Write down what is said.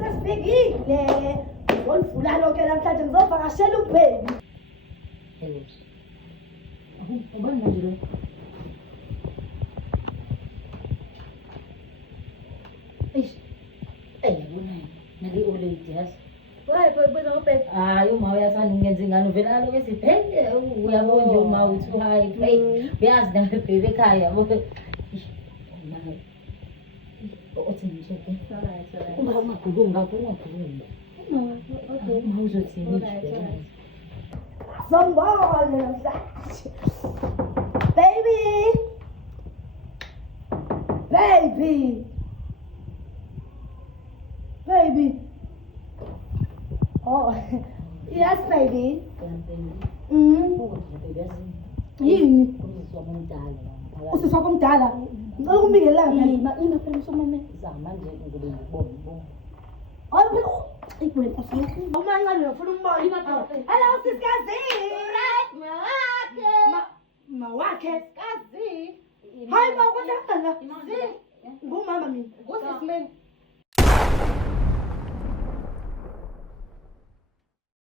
Sesifikile. Ngolivula lonke namhlanje ngizovakashela uBheki. Ubani manje lo? Eish. Yabona nali olate yazi. Wena uBheki. Hayi uma uyathanda ungenza ingane uvela kaloku esiphele uyabona nje uma uthi hayi hey uyazi na bebe ekhaya yabo. Othi nje Alright. ungakhuluma. Okay. Uma uzothini nje. Sambona namhlanje. Baby. Oh, yes, baby. Yini? Usiswa komdala. Ngicela ukumbikelanga. Ima phela usomame zamanje ngibona. Ikubona afike. Uma ngane ufuna umbona. Hello sisikazi. Mawakhe. Kazi. Hayi ma kodwa ngumama mina. What's his name?